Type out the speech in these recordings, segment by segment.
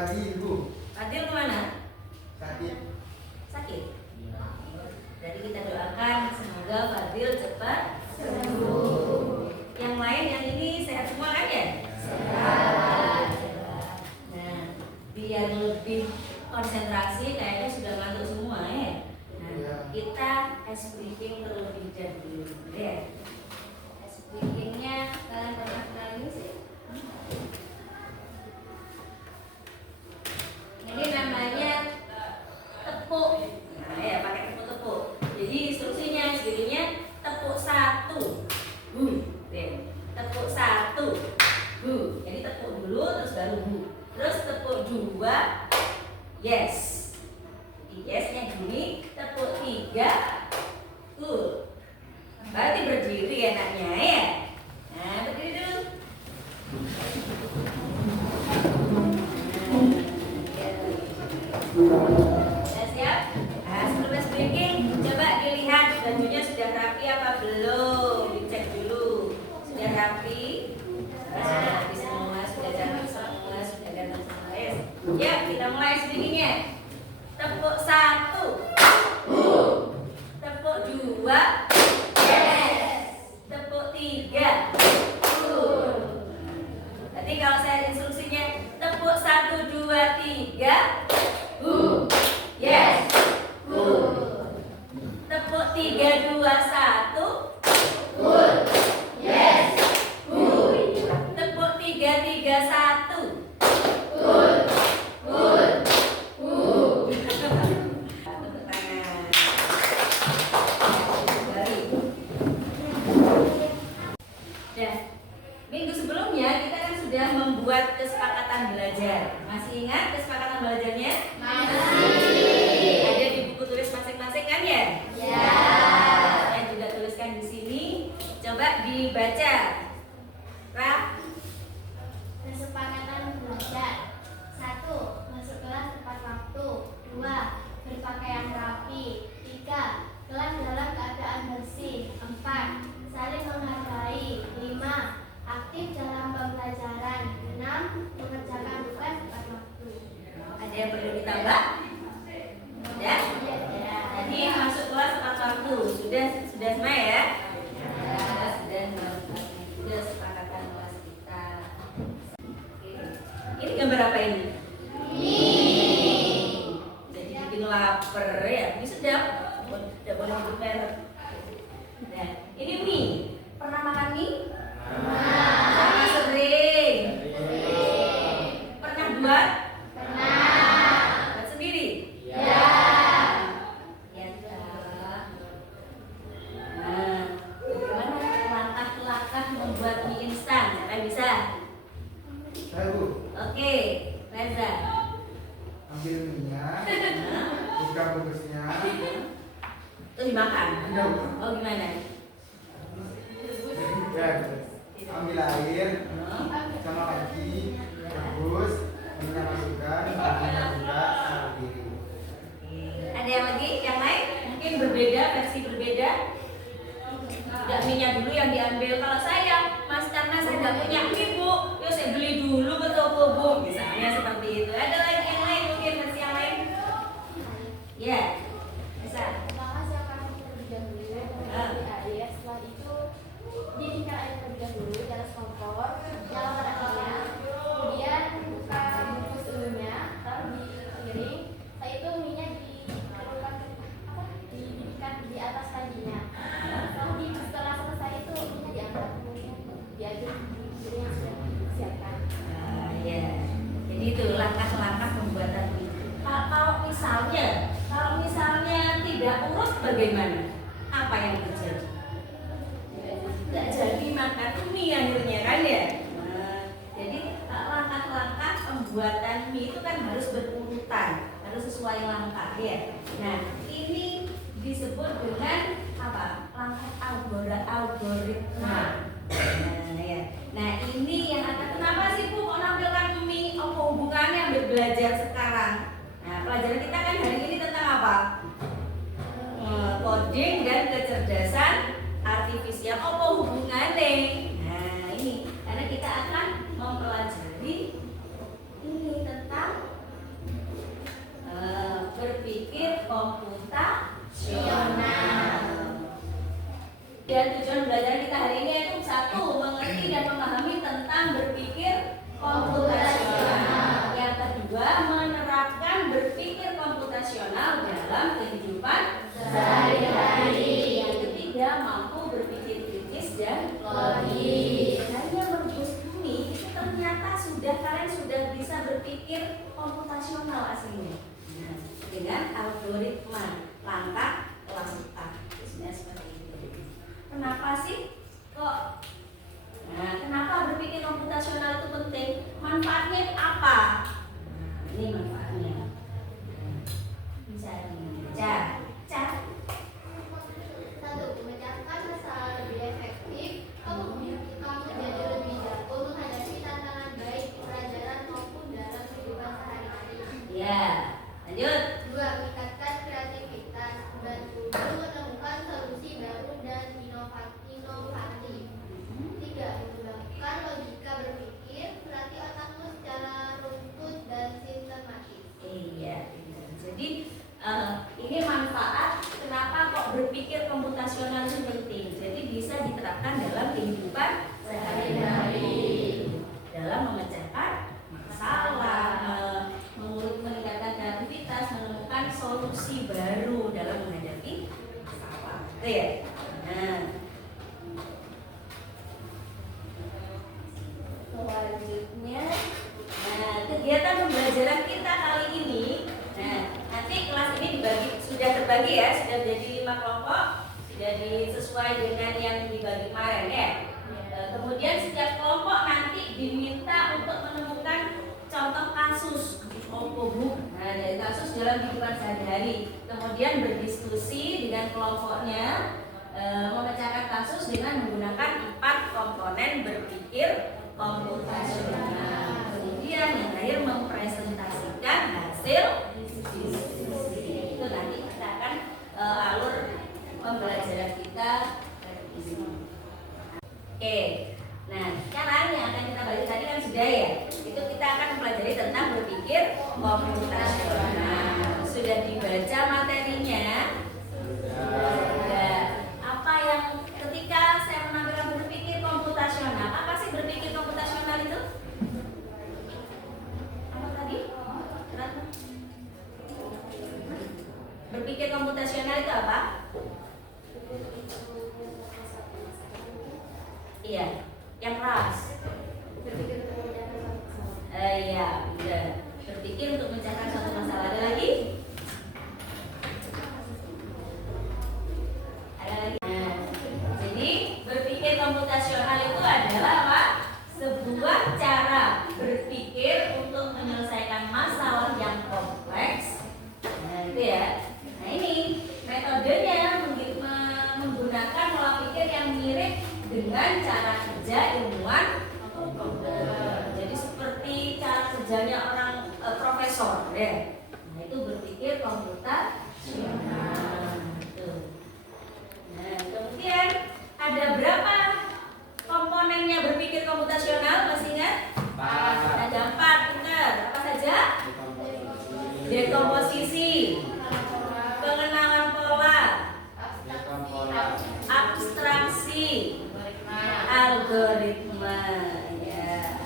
Fadil, Bu. Fadil kemana? Sakit. Sakit. Jadi kita doakan semoga Fadil cepat sembuh. Yang lain yang ini sehat semua kan ya? Sehat. Nah, biar lebih konsentrasi kayaknya sudah ngantuk semua ya. Nah, kita ice breaking terlebih dahulu ya. Ice breakingnya kalian pernah kenal ini sih? Ini namanya tepuk. Nah, ya pakai tepuk-tepuk. Jadi instruksinya jadinya tepuk 1. Tepuk 1. Jadi tepuk dulu terus baru bu. Terus tepuk 2. Yes. Yesnya gini. Tepuk 3. Berarti berdiri enaknya ya. Nah, berdiri dulu. Sudah siap? Nah, sebelum ice breaking, coba dilihat bajunya sudah rapi apa belum. Dicek dulu. Sudah rapi? Sudah rapi semua, sudah cantik semua, sudah ganteng semua. Yes. Ya, kita mulai ice breakingnya. Tepuk 1. Tepuk 2. Yes. Tepuk 3. Nanti kalau saya instruksinya tepuk 1, 2, 3. Yes. Tepuk 3, 2, 1. Yes. Tepuk 3, 3, 1. Tepuk tangan. Dah. Minggu sebelumnya kita kan sudah membuat kesepakatan belajar. Masih ingat kesepakatan belajarnya? Masih. Ada di buku tulis masing-masing kan ya? Ya. Saya juga tuliskan di sini. Coba dibaca. Ra. Kesepakatan belajar. 1. Masuk kelas tepat waktu. 2. Berpakaian rapi. 3. Kelas dalam keadaan bersih. 4. Saling menghargai. 5. Aktif dalam pembelajaran. 6. Mengerjakan tugas tepat waktu. Ada yang perlu ditambah? Ya? Tadi masuk kelas tepat waktu. Sudah semua ya? Sudah sepakatan kelas kita. Oke. Ini gambar apa ini? Jadi bikin lapar ya. Ini sedap. Tidak boleh hidup merek. Nah, ini mie. Pernah makan mie? Sama sering. Pernah buat? Buat sendiri? Ya. Nah, bagaimana langkah-langkah membuat mie instan? Siapa yang bisa? Saya, Bu. Oke, Reza. Ambil minyak, buka bungkusnya. Terus dimakan? Enggak, Bu. Oh, gimana? Ya, ambil air sama lagi, rebus, minyak masukkan, minyak buka, taruh diri. Ada yang lagi? Yang lain? Mungkin berbeda, versi berbeda. Tidak minyak dulu yang diambil. Kalau saya, Mas, karena saya tidak punya mie, Bu, ya saya beli dulu ke toko, Bu. Misalnya seperti itu. Ada lagi yang lain? Mungkin versi yang lain? Ya, bisa. Pertama siapkan terlebih dahulu. Kemudian air. Setelah itu didihkan air terlebih dahulu di atas kompor. Nyalakan apinya. Kemudian buka bungkus ungunya. Taruh di piring. Setelah itu minyak didihkan di atas kakinya. Setelah selesai itu minyak diangkat, kemudian diaduk di piring yang sudah disiapkan. Ya. Jadi itu langkah-langkah pembuatan mie. Kalau misalnya tidak urut bagaimana? Apa yang terjadi? Tidak jadi makan mie akhirnya kan ya. Nah, jadi langkah-langkah pembuatan mie itu kan harus berurutan, harus sesuai langkah ya. Nah, ini disebut dengan apa? Langkah algoritma. Nah, ya. Nah, ini yang akan kenapa sih Bu kok nampilkan mie? Apa hubungannya ambil belajar sekarang? Nah, pelajaran kita kan hari ini tentang apa? Coding dan kecerdasan artifisial. Apa hubungannya? Nah, ini karena kita akan mempelajari ini tentang berpikir komputasional aslinya. Nah, dengan algoritma langkah sebenarnya seperti itu. Kenapa sih kok? Nah, kenapa berpikir komputasional itu penting? Manfaatnya apa? Nah, ini manfaatnya. Bisa dibaca. Satu, memecahkan masalah lebih efektif. Kamu menjadi lebih jago menghadapi tantangan baik di pelajaran maupun dalam kehidupan sehari-hari. Ya, lanjut. Dua, meningkatkan kreativitas. Bantu menemukan solusi baru dan inovatif. Tiga, mengembangkan logika berpikir, melatih otakmu secara runtut dan sistematis. Iya. Jadi ini manfaat kenapa kok berpikir komputasional itu penting. Jadi bisa diterapkan dalam kehidupan sehari-hari dalam memecahkan masalah, meningkatkan kreativitas, menemukan solusi baru dalam menghadapi masalah. Itu ya. Nah, selanjutnya, kegiatan pembelajaran kita kali ini. Nah, nanti kelas ini sudah terbagi ya, sudah jadi 5 kelompok, sudah disesuai dengan yang dibagi kemarin ya. Kemudian setiap kelompok nanti diminta untuk menemukan contoh kasus Nah, dari kasus dalam kehidupan sehari-hari. Kemudian berdiskusi dengan kelompoknya, memecahkan kasus dengan menggunakan 4 komponen berpikir komputasional. Kemudian yang terakhir mempresentasikan hasil diskusi. Itu nanti kita akan alur pembelajaran kita di sini. Oke. Nah, sekarang yang akan kita balik tadi kan sudah ya. Itu kita akan mempelajari tentang berpikir komputasional. Sudah dibaca materinya? Sudah. Apa yang ketika saya menampilkan berpikir komputasional, apa sih berpikir komputasional itu? Apa tadi? Berpikir komputasional itu apa? Iya, yang keras. Iya, benar. Berpikir untuk memecahkan suatu masalah. Ada lagi? Ada lagi? Nah, jadi berpikir komputasional itu adalah apa? Sebuah cara berpikir untuk menyelesaikan masalah yang kompleks. Nah, itu ya. Nah, ini metodenya menggunakan pola pikir yang mirip dengan cara kerja ilmuwan komputer. Jadi seperti cara kerjanya orang profesor ya. Nah, itu berpikir komputasional. Nah, kemudian ada berapa komponennya berpikir komputasional? Masih ingat? Ada 4, benar. Apa saja? Dekomposisi, pengenalan pola, abstraksi, algoritma. Ya.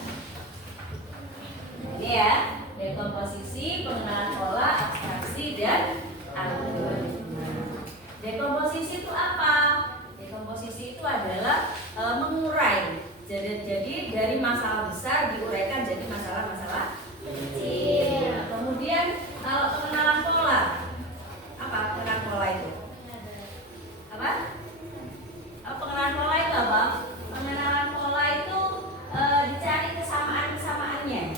Ini ya, dekomposisi, pengenalan pola, abstraksi, dan algoritma. Dekomposisi itu apa? Dekomposisi itu adalah mengurai. Jadi dari masalah besar diuraikan jadi masalah-masalah kecil. Nah, kemudian kalau pengenalan pola, apa pengenalan pola itu? Apa? Pengenalan pola itu apa? Pengenalan pola itu dicari kesamaan-kesamaannya.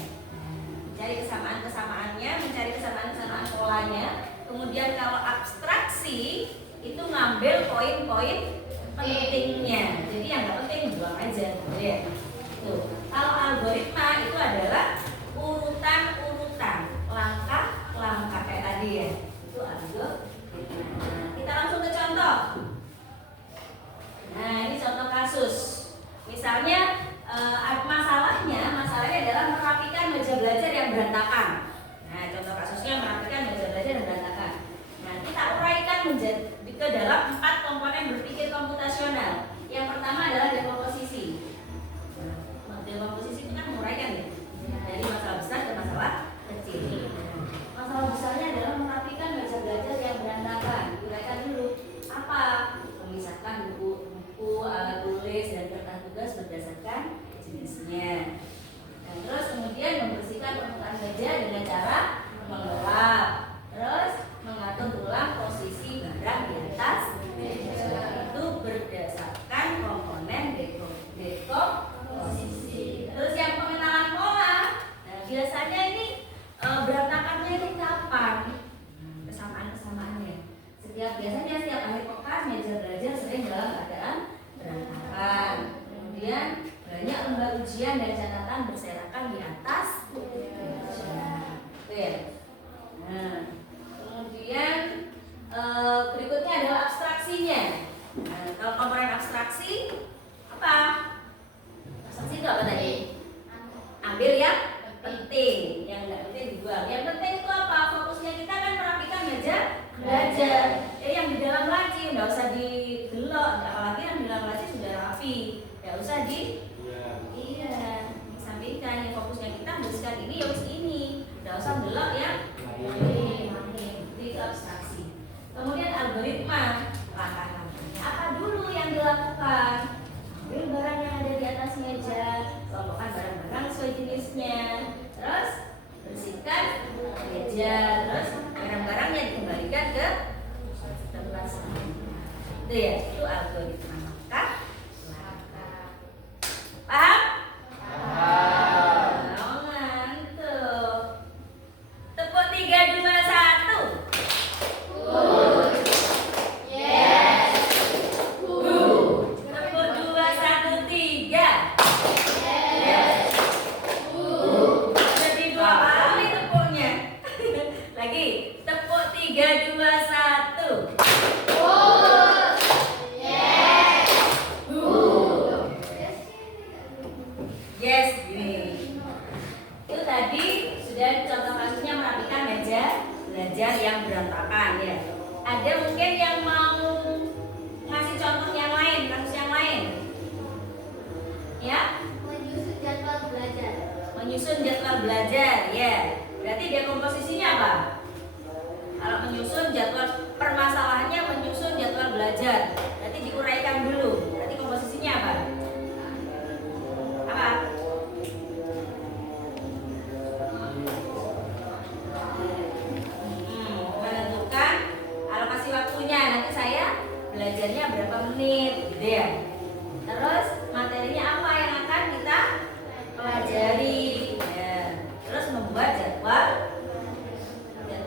Mencari kesamaan-kesamaan polanya. Kemudian kalau abstraksi itu ngambil poin-poin pentingnya. Jadi yang nggak penting buang aja, ya. Tuh. Kalau algoritma itu adalah urutan-urutan, langkah-langkah kayak tadi ya. Itu algoritma. Nah, kita langsung ke contoh. Nah, ini contoh kasus. Misalnya masalahnya adalah merapikan meja belajar yang berantakan. Nah, contoh kasusnya merapikan meja belajar yang berantakan. Nah, kita uraikan ke dalam 4 komponen berpikir komputasional. Yang pertama adalah dekomposisi. Nah, dekomposisi itu kan menguraikan ya, dari masalah besar ke masalah kecil. Masalah besarnya adalah merapikan meja belajar yang berantakan. Uraikan dulu apa? Memisahkan buku, alat tulis, dan kertas tugas berdasarkan jenisnya. Dan terus kemudian membersihkan permukaan meja dengan cara mengelap. Terus mengatur ulang posisi barang di atas meja. Itu berdasarkan komponen dekomposisi. Terus yang pengenalan pola. Nah, biasanya ini berantakannya ini kapan? Kesamaan-kesamaannya. Biasanya setiap akhir pekan meja belajar sering dalam keadaan berantakan. Kemudian banyak lembar ujian dan catatan berserakan di atas meja. Itu ya. Nah, kemudian berikutnya adalah abstraksinya. Nah, kalau komponen abstraksi apa? Abstraksi itu apa tadi? Ambil yang penting, yang nggak penting dibuang. Yang penting itu apa? Fokusnya kita kan merapikan meja belajar. Yang di dalam laci nggak usah digelok, apalagi yang di dalam laci sudah rapi, nggak usah sampaikan. Yang fokusnya kita bersihkan ini ya ini, nggak usah gelok ya. Itu abstraksi. Kemudian algoritma, langkah-langkahnya apa dulu yang dilakukan? Ambil barang yang ada di atas meja, kelompokkan barang-barang sesuai jenisnya, terus bersihkan meja, terus barang-barangnya dikembalikan ke tempat semula. Itu ya, itu algoritma langkah. Paham? Oh, mantap. Tepuk 3, 2, 1. Tepuk 2, 1, 3. Jadi 2 kali tepuknya. Lagi, tepuk 3, 2, 1. Yes, gini. Itu tadi sudah contoh kasusnya merapikan meja belajar yang berantakan ya. Ada mungkin yang mau ngasih contoh yang lain, kasus yang lain? Ya? Menyusun jadwal belajar. Menyusun jadwal belajar, ya. Berarti dekomposisinya apa? Kalau menyusun jadwal, permasalahannya menyusun jadwal belajar. Berarti diuraikan dulu. Berarti komposisinya apa? Apa? Menentukan alokasi waktunya. Nanti saya belajarnya berapa menit, gitu ya. Terus materinya apa yang akan kita pelajari, ya. Terus membuat jadwal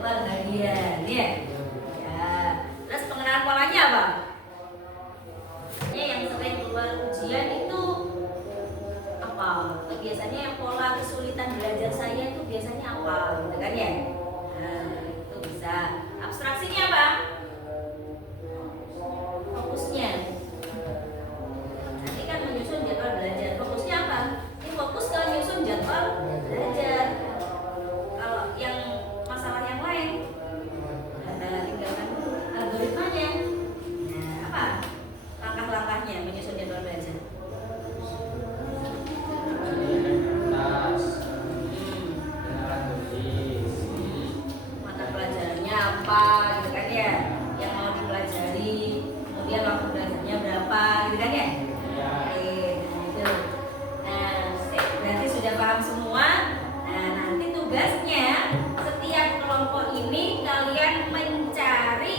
harian, ya. Terus pengenalan polanya apa? Yang sering keluar ujian itu apa? Biasanya yang pola kesulitan belajar saya itu biasanya apa, gitu kan ya? Nah, itu bisa. Abstraksinya apa? Fokusnya. Nanti kan menyusun jadwal belajar. Fokusnya apa? Ini fokus ke menyusun jadwal belajar. Kalau yang masalah yang lain, tinggalkan dulu algoritmanya. Nah, apa? Langkah-langkahnya menyusun jadwal belajar. Mata pelajarannya apa, gitu kan ya? Yang mau dipelajari, kemudian waktu belajarnya berapa, gitu kan ya? Oke, nah itu. Nah, berarti sudah paham semua. Nah, nanti tugasnya setiap kelompok ini kalian mencari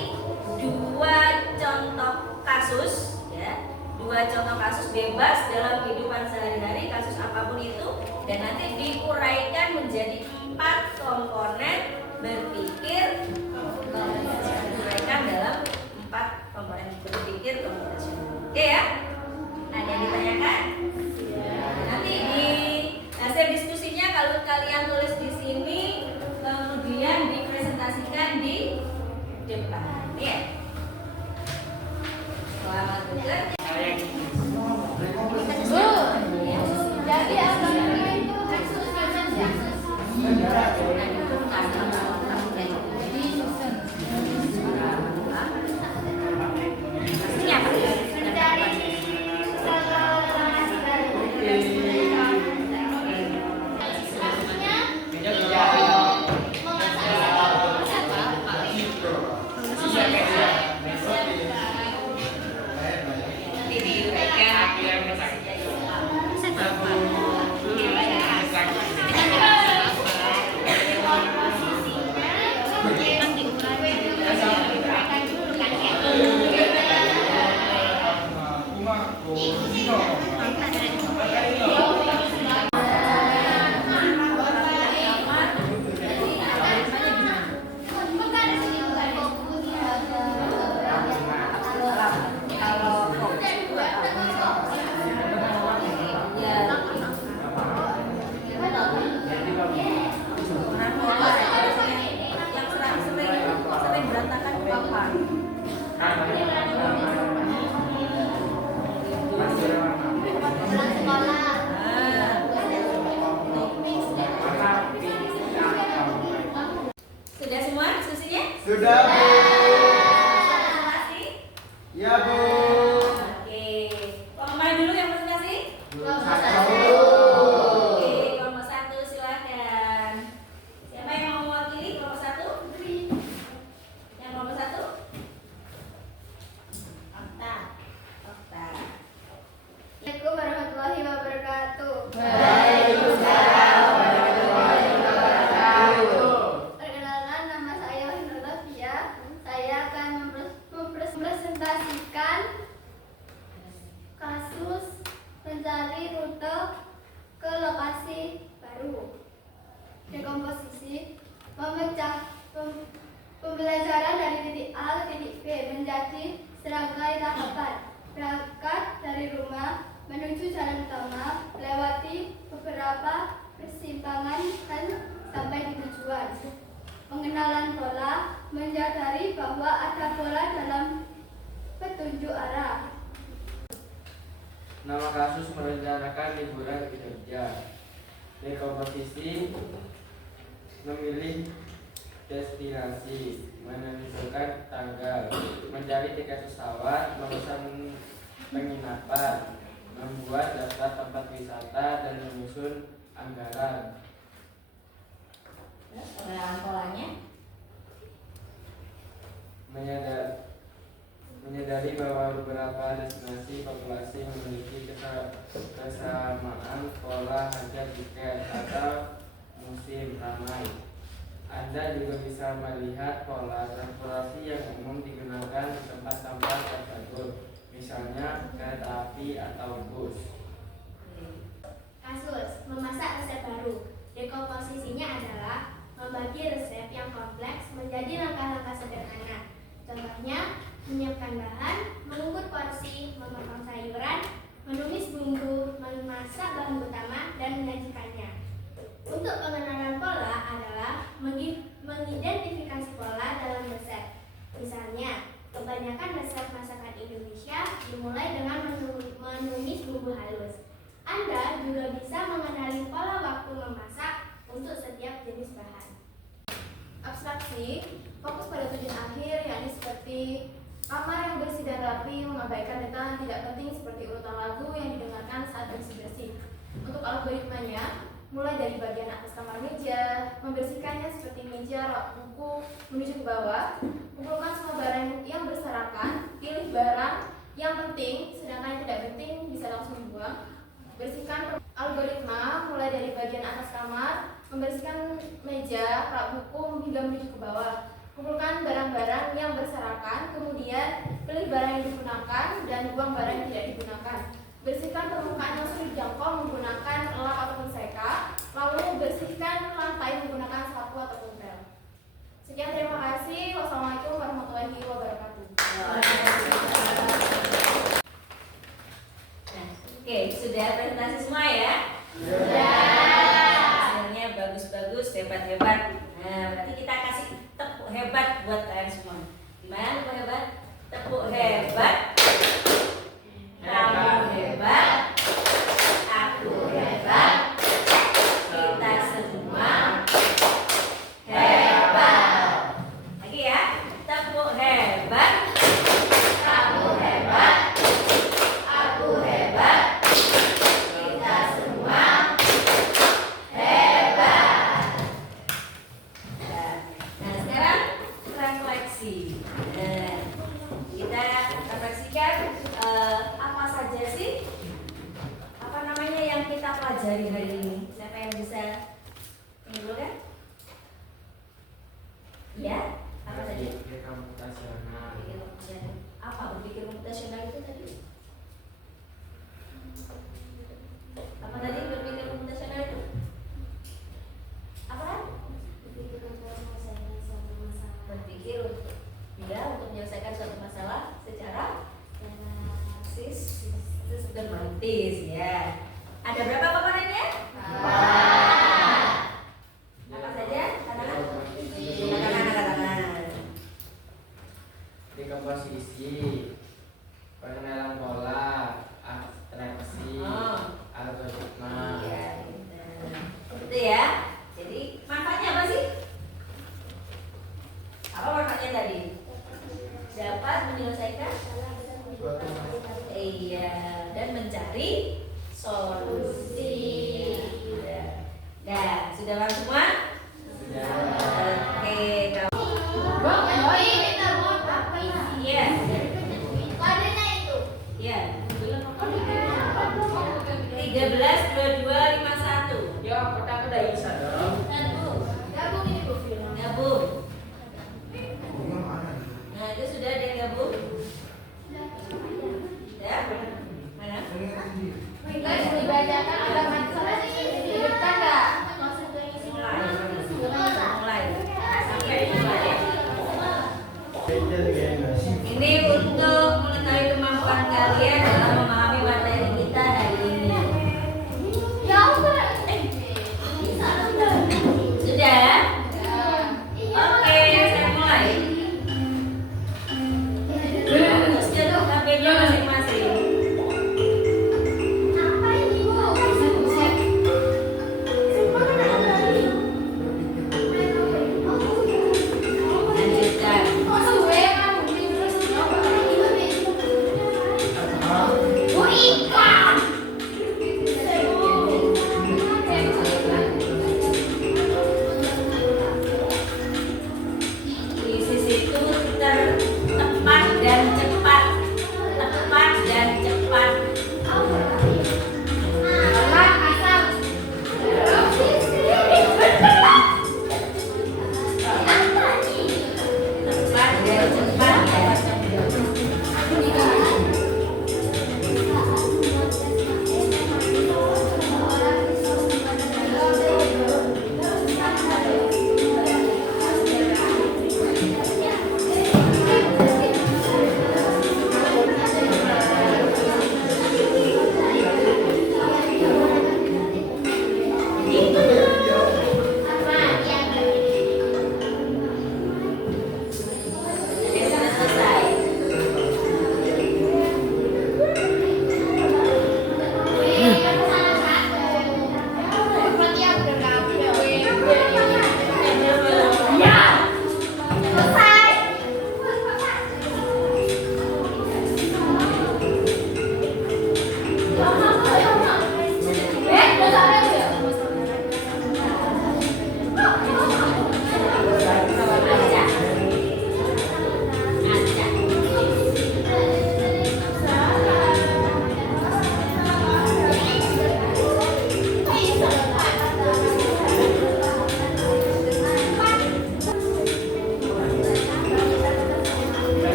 2 contoh kasus, ya. 2 contoh kasus bebas dalam kehidupan sehari-hari, kasus apapun itu, dan nanti diuraikan menjadi 4 komponen berpikir diuraikan dalam 4 komponen berpikir komputasional. Oke ya? Nah, yang ditanyakan? Nanti di hasil diskusinya kalau kalian tulis di sini, kemudian dipresentasikan di depan, ya. Selamat bekerja. Jadi apa itu kasus Sering berantakan apa? Sudah semua diskusinya? Sudah, Bu. Presentasi? Ya, Bu. Oke. Kelompok mana dulu yang presentasi? Satu. Oke, kelompok 1 silakan. Siapa yang mau mewakili kelompok 1? Yang kelompok 1? Okta. Okta. Assalamualaikum warahmatullahi wabarakatuh. Perkenalkan, nama saya Nur Tafia. Saya akan mempresentasikan kasus mencari rute ke lokasi baru. Dekomposisi memecah pembelajaran dari titik A ke titik B menjadi serangkai tahapan. Berangkat dari rumah menuju jalan utama, melewati beberapa persimpangan dan sampai di tujuan. Pengenalan pola, menyadari bahwa ada pola dalam petunjuk arah. Nama kasus merencanakan liburan ke Jogja. Dekomposisi memilih destinasi, menentukan tanggal, mencari tiket pesawat, memesan penginapan, membuat daftar tempat wisata dan menyusun anggaran. Terus pengenalan polanya? Menyadari bahwa beberapa destinasi populasi memiliki kesamaan pola harga tiket atau musim ramai. Anda juga bisa melihat pola transportasi yang umum digunakan di tempat-tempat tersebut, misalnya kereta api atau bus. Kasus memasak resep baru. Dekomposisinya adalah membagi resep yang kompleks menjadi langkah-langkah sederhana. Contohnya, menyiapkan bahan, mengukur porsi, memotong sayuran, menumis bumbu, memasak bahan utama, dan menyajikannya. Untuk pengenalan pola adalah mengidentifikasi pola dalam resep. Misalnya, kebanyakan resep masakan Indonesia dimulai dengan menumis bumbu halus. Anda juga bisa mengenali pola waktu memasak untuk setiap jenis bahan. Abstraksi fokus pada tujuan akhir, yakni seperti kamar yang bersih dan rapi, mengabaikan detail yang tidak penting seperti urutan lagu yang didengarkan saat bersih-bersih. Untuk algoritmanya, mulai dari bagian atas kamar meja, membersihkannya seperti meja, rak buku, menuju ke bawah, kumpulkan semua barang yang berserakan, pilih barang yang penting, sedangkan yang tidak penting bisa langsung dibuang. Bersihkan algoritma mulai dari bagian atas kamar, membersihkan meja, rak buku hingga menuju ke bawah. Kumpulkan barang-barang yang berserakan, kemudian pilih barang yang digunakan dan buang barang yang tidak digunakan. Bersihkan permukaan yang sulit dijangkau menggunakan lap ataupun seka, lalu bersihkan lantai menggunakan sapu ataupun pel. Sekian, terima kasih. Wassalamualaikum warahmatullahi wabarakatuh. Oke, sudah presentasi semua ya? Hasilnya bagus-bagus, hebat-hebat. Nah, berarti kita kasih tepuk hebat buat kalian semua. Gimana tepuk hebat? Tepuk hebat. Kamu hebat. Aku hebat. Kita semua hebat. Lagi ya. Tepuk hebat. Kamu hebat. Aku hebat. Kita semua hebat. Nah, sekarang refleksi. Kita refleksikan apa saja sih yang kita pelajari hari ini. Siapa yang bisa ini dulu kan? Ya, apa tadi? Berpikir komputasional. Berpikir komputasional. Apa berpikir komputasional itu tadi? Apa tadi berpikir komputasional itu? Apa kan? Berpikir untuk menyelesaikan suatu masalah Berpikir untuk untuk menyelesaikan suatu masalah secara sistematis ya. Ada berapa komponennya? Apa saja? Katakan. Dekomposisi, pengenalan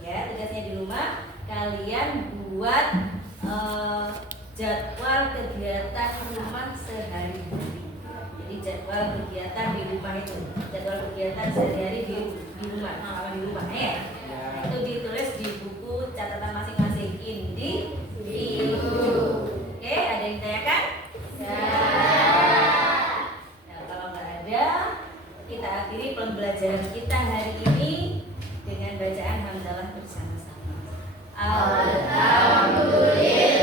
Ya, tugasnya di rumah kalian buat jadwal kegiatan rumah sehari-hari. Jadi jadwal kegiatan di rumah itu, jadwal kegiatan sehari-hari di rumah, selama di rumah ya. Itu ditulis di buku catatan masing-masing individu. Oke, ada yang ditanyakan? Nah, kalau nggak ada, kita akhiri pembelajaran kita hari ini dengan bacaan hamdalah bersama-sama. Alhamdulillah.